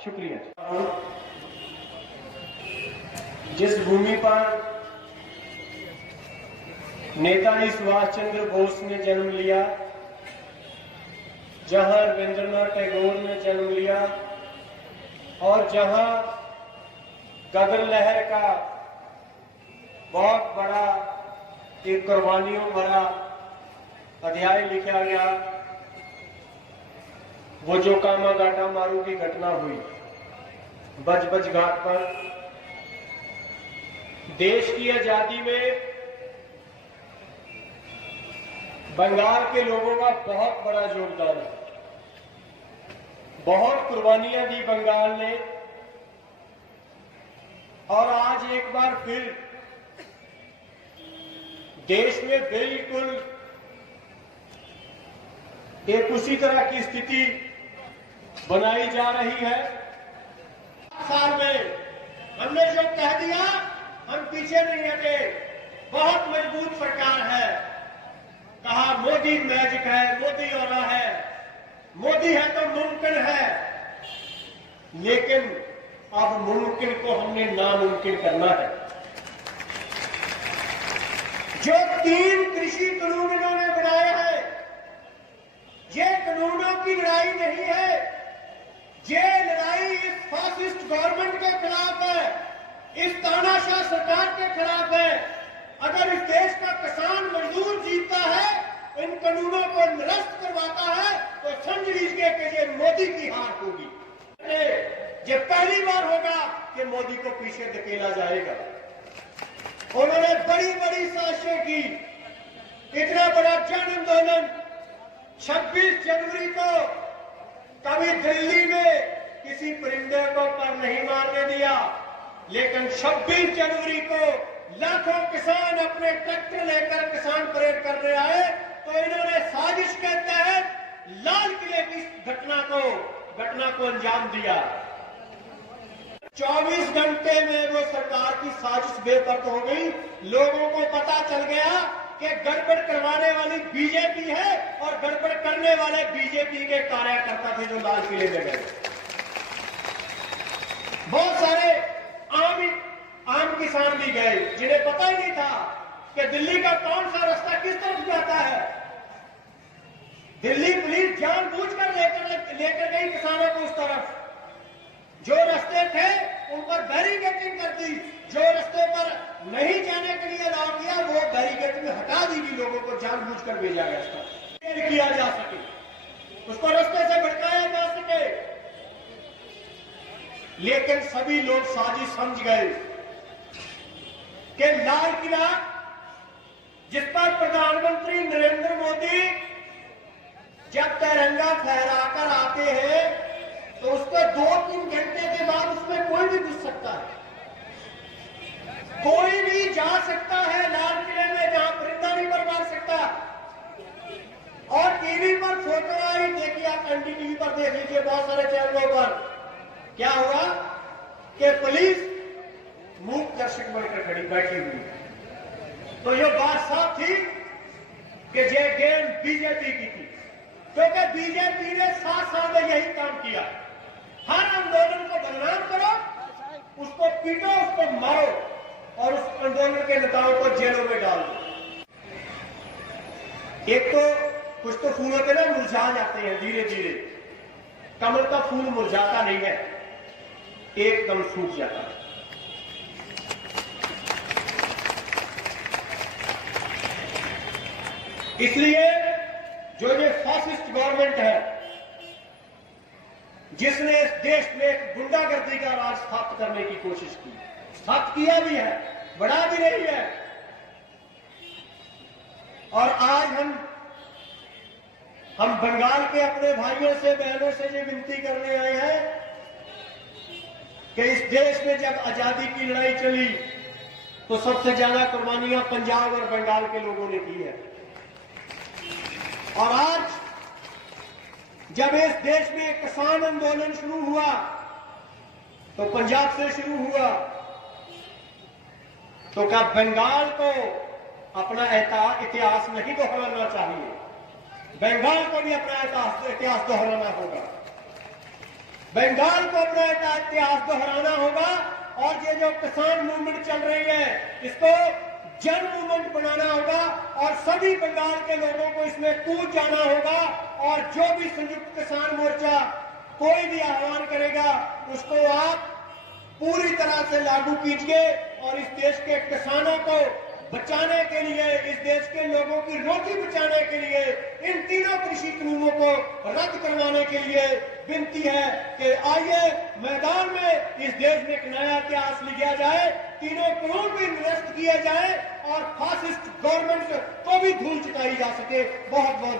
शुक्रिया। जिस भूमि पर नेताजी सुभाष चंद्र बोस ने जन्म लिया, जहां रविंद्रनाथ टैगोर ने जन्म लिया और जहां गगन लहर का बहुत बड़ा एक कुर्बानियों भरा अध्याय लिखा गया, वो जो कामागाटा मारू की घटना हुई बज घाट पर, देश की आजादी में बंगाल के लोगों का बहुत बड़ा योगदान है। बहुत कुर्बानियां दी बंगाल ने और आज एक बार फिर देश में बिल्कुल एक उसी तरह की स्थिति बनाई जा रही है। साल में हमने जो कह दिया, हम पीछे नहीं हटे। बहुत मजबूत सरकार है। कहा मोदी मैजिक है, मोदी वाला है, मोदी है तो मुमकिन है। लेकिन अब मुमकिन को हमने नामुमकिन करना है। जो 3 कृषि कानून इन्होंने बनाए हैं, ये कानूनों की लड़ाई नहीं है, ये लड़ाई इस फासिस्ट गवर्नमेंट के खिलाफ है, इस तानाशाह सरकार के खिलाफ है। अगर इस देश का किसान मजदूर जीतता है, इन कानूनों को निरस्त करवाता है, तो समझ लीजिए कि ये मोदी की हार होगी। ये पहली बार होगा कि मोदी को पीछे धकेला जाएगा। उन्होंने बड़ी बड़ी साजिशें की। इतना बड़ा जन आंदोलन 26 जनवरी को कभी दिल्ली में किसी परिंदे को पर नहीं मारने दिया, लेकिन 26 जनवरी को लाखों किसान अपने ट्रैक्टर लेकर किसान परेड करने आए, तो इन्होंने साजिश के तहत लाल किले की घटना को अंजाम दिया। 24 घंटे में वो सरकार की साजिश बेपरद हो गई। लोगों को पता चल गया कि गड़बड़ करवाने वाली बीजेपी है और गड़बड़ करने वाले बीजेपी के कार्यकर्ता थे जो लाल किले में गए। बहुत सारे आम किसान भी गए जिन्हें पता ही नहीं था कि दिल्ली का कौन सा रास्ता किस तरफ जाता है। दिल्ली पुलिस जानबूझकर लेकर गई किसानों को उस तरफ। जो रास्ते थे उन पर बैरिकेडिंग कर दी, जो रास्ते पर नहीं जाने के लिए अलाउ किया वो बैरिकेडिंग हटा दी गई। लोगों को जानबूझकर भेजा गया था किया जा सके, उसको रास्ते से भटकाया जा सके। लेकिन सभी लोग साजिश समझ गए कि लाल किला जिस पर प्रधानमंत्री नरेंद्र मोदी जब तिरंगा फहराकर आते हैं तो उसके 2-3 घंटे के बाद उसमें कोई भी घुस सकता है, कोई भी जा सकता है लाल किले में, जहां परिंदा नहीं पर मार सकता। और टीवी पर फोटो आई, देखिए आप एनडीटीवी पर देख लीजिए, बहुत सारे चैनलों पर क्या हुआ कि पुलिस मूक दर्शक बनकर खड़ी बैठी हुई। तो ये बात साफ थी कि ये गेम बीजेपी की थी, क्योंकि बीजेपी ने 7 साल में यही काम किया। हर आंदोलन को बदनाम करो, उसको पीटो, उसको मारो और उस आंदोलन के नेताओं को जेलों में डाल दो। एक तो कुछ तो फूल होते ना मुरझा जाते हैं धीरे धीरे, कमल का फूल मुरझाता नहीं है, एकदम सूख जाता है। इसलिए जो ये फासिस्ट गवर्नमेंट है जिसने इस देश में एक गुंडागर्दी का राज स्थापित करने की कोशिश की, स्थापित किया भी है, बढ़ा भी रही है। और आज हम बंगाल के अपने भाइयों से बहनों से ये विनती करने आए हैं कि इस देश में जब आजादी की लड़ाई चली तो सबसे ज्यादा कुर्बानियां पंजाब और बंगाल के लोगों ने की है। और आज जब इस देश में किसान आंदोलन शुरू हुआ तो पंजाब से शुरू हुआ, तो क्या बंगाल को अपना इतिहास नहीं दोहराना चाहिए? बंगाल को भी अपना इतिहास दोहराना होगा। बंगाल को अपना इतिहास दोहराना होगा और ये जो किसान मूवमेंट चल रही है इसको जन मूवमेंट बनाना होगा और सभी बंगाल के लोगों को इसमें कूद जाना होगा। और जो भी संयुक्त किसान मोर्चा कोई भी आह्वान करेगा उसको आप पूरी तरह से लागू कीजिए और इस देश के किसानों को बचाने के लिए, इस देश के लोगों की रोटी बचाने के लिए इन तीनों कृषि कानूनों को रद्द करवाने के लिए विनती है कि आइए मैदान में इस देश में एक नया इतिहास लिखा जाए, तीनों कानून भी निरस्त किए जाए और फासिस्ट गवर्नमेंट को भी धूल चटाई जा सके। बहुत बहुत